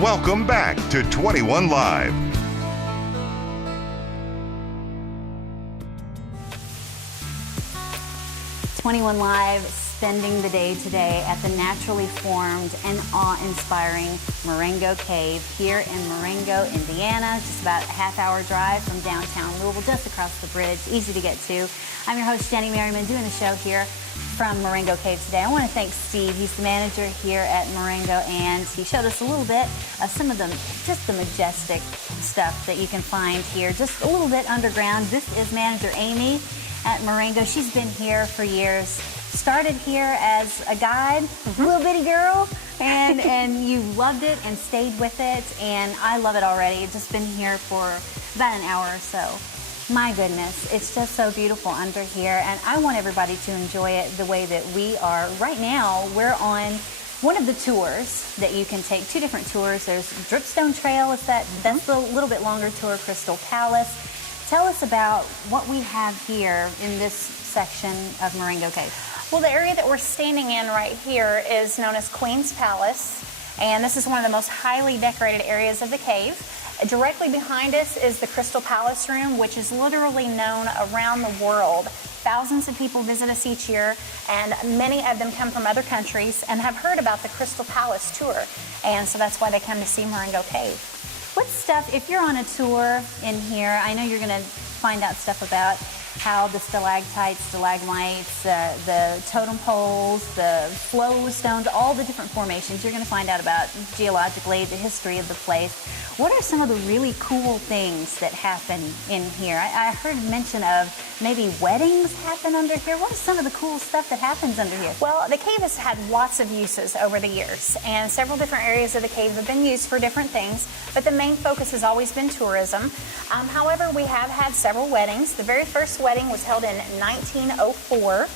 Welcome back to 21 Live. Live, spending the day today at the naturally formed and awe-inspiring Marengo Cave here in Marengo, Indiana. Just about a half-hour drive from downtown Louisville, just across the bridge, easy to get to. I'm your host, Jenny Merriman, doing the show here from Marengo Cave today. I want to thank Steve. He's the manager here at Marengo, and he showed us a little bit of some of just the majestic stuff that you can find here, just a little bit underground. This is manager Amy at Marengo. She's been here for years. Started here as a guide, little bitty girl, and you loved it and stayed with it, and I love it already. Just been here for about an hour or so. My goodness, it's just so beautiful under here, and I want everybody to enjoy it the way that we are. Right now, we're on one of the tours that you can take, two different tours. There's Dripstone Trail, that's the little bit longer tour, Crystal Palace. Tell us about what we have here in this section of Marengo Cave. Well, the area that we're standing in right here is known as Queen's Palace, and this is one of the most highly decorated areas of the cave. Directly behind us is the Crystal Palace room, which is literally known around the world. Thousands of people visit us each year, and many of them come from other countries and have heard about the Crystal Palace tour, and so that's why they come to see Marengo Cave. What stuff, if you're on a tour in here, I know you're going to find out stuff about how the stalactites, stalagmites, the totem poles, the flow stones, all the different formations. You're going to find out about geologically the history of the place. What are some of the really cool things that happen in here? I heard mention of maybe weddings happen under here. What is some of the cool stuff that happens under here? Well, the cave has had lots of uses over the years, and several different areas of the cave have been used for different things, but the main focus has always been tourism. However, we have had several weddings. The very first wedding was held in 1904.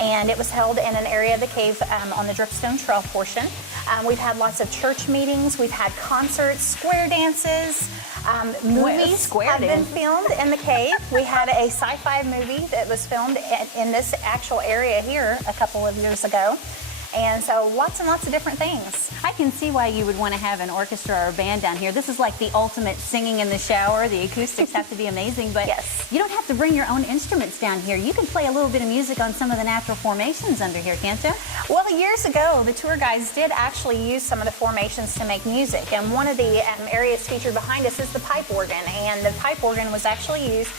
And it was held in an area of the cave on the Dripstone Trail portion. We've had lots of church meetings, we've had concerts, square dances, movies have been filmed in the cave. We had a sci-fi movie that was filmed in this actual area here a couple of years ago. And so lots and lots of different things. I can see why you would want to have an orchestra or a band down here. This is like the ultimate singing in the shower. The acoustics have to be amazing, but yes, you don't have to bring your own instruments down here. You can play a little bit of music on some of the natural formations under here, can't you? Well, years ago, the tour guides did actually use some of the formations to make music, and one of the areas featured behind us is the pipe organ, and the pipe organ was actually used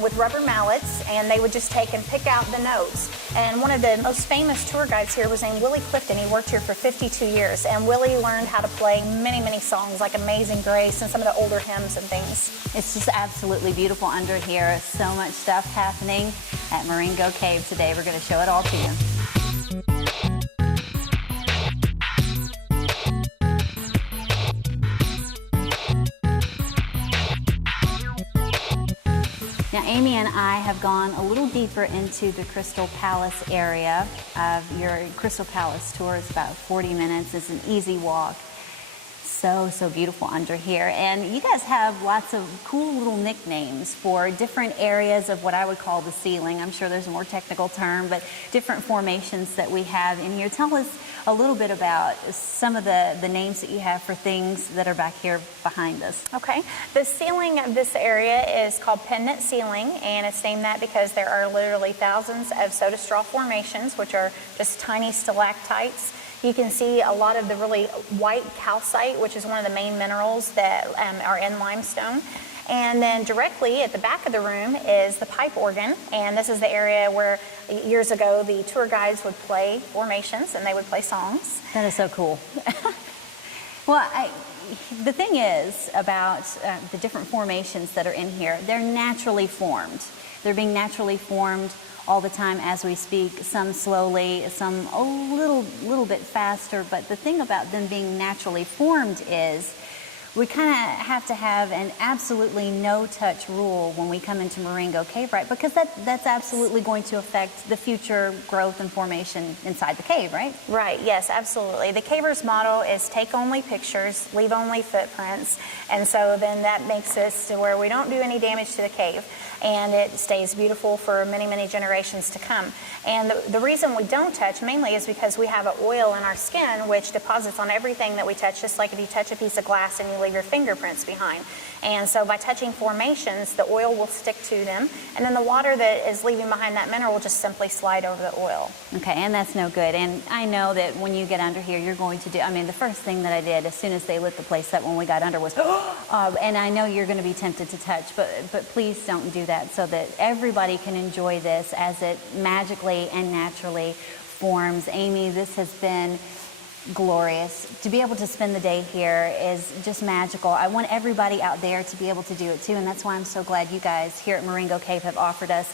with rubber mallets, and they would just take and pick out the notes. And one of the most famous tour guides here was named Willie Clifton. He worked here for 52 years, and Willie learned how to play many, many songs like Amazing Grace and some of the older hymns and things. It's just absolutely beautiful under here. So much stuff happening at Marengo Cave today. We're going to show it all to you. Now, Amy and I have gone a little deeper into the Crystal Palace area of your Crystal Palace tour. It's about 40 minutes. It's an easy walk. So beautiful under here. And you guys have lots of cool little nicknames for different areas of what I would call the ceiling. I'm sure there's a more technical term, but different formations that we have in here. Tell us a little bit about some of the names that you have for things that are back here behind us. Okay. The ceiling of this area is called pendant ceiling, and it's named that because there are literally thousands of soda straw formations, which are just tiny stalactites. You can see a lot of the really white calcite, which is one of the main minerals that are in limestone. And then directly at the back of the room is the pipe organ, and this is the area where years ago the tour guides would play formations and they would play songs. That is so cool. Well, the thing is about the different formations that are in here, they're naturally formed. They're being naturally formed all the time as we speak, some slowly, some a little bit faster. But the thing about them being naturally formed is we kind of have to have an absolutely no-touch rule when we come into Marengo Cave, right? Because that's absolutely going to affect the future growth and formation inside the cave, right? Right, yes, absolutely. The caver's motto is take only pictures, leave only footprints. And so then that makes us to where we don't do any damage to the cave. and it stays beautiful for many, many generations to come. And the reason we don't touch mainly is because we have an oil in our skin which deposits on everything that we touch, just like if you touch a piece of glass and you leave your fingerprints behind. And so by touching formations, the oil will stick to them, and then the water that is leaving behind that mineral will just simply slide over the oil. Okay, and that's no good. And I know that when you get under here, you're going to do, I mean, the first thing that I did as soon as they lit the place up when we got under was, and I know you're going to be tempted to touch, but please don't do that, so that everybody can enjoy this as it magically and naturally forms. Amy, this has been glorious. To be able to spend the day here is just magical. I want everybody out there to be able to do it too, and that's why I'm so glad you guys here at Marengo Cave have offered us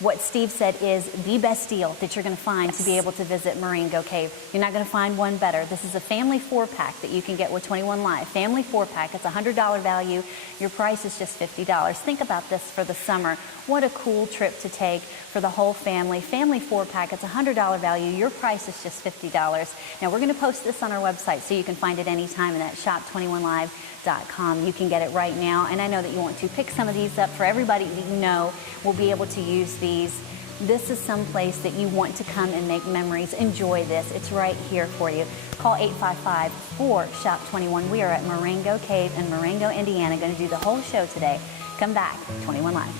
what Steve said is the best deal that you're going to find to be able to visit Marengo Cave. You're not going to find one better. This is a family 4-pack that you can get with 21 Live. Family 4-pack. It's a $100 value. Your price is just $50. Think about this for the summer. What a cool trip to take for the whole family. Family 4-pack. It's a $100 value. Your price is just $50. Now, we're going to post this on our website so you can find it anytime, and at shop21live.com. You can get it right now, and I know that you want to pick some of these up for everybody that you know will be able to use these. This is some place that you want to come and make memories. Enjoy this. It's right here for you. Call 855-4SHOP21. We are at Marengo Cave in Marengo, Indiana. Going to do the whole show today. Come back, 21 Live.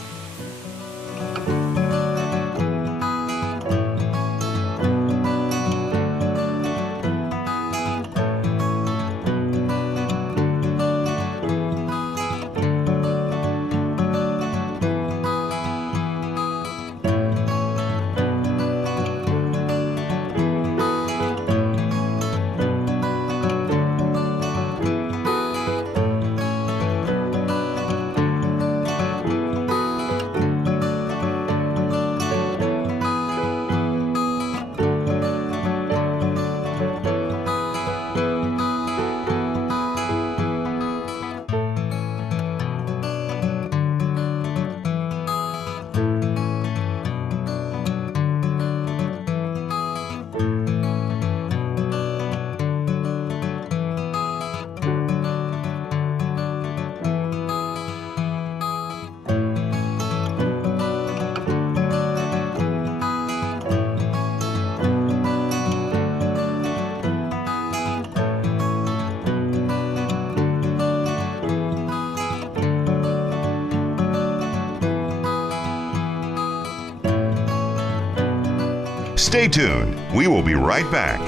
Stay tuned. We will be right back.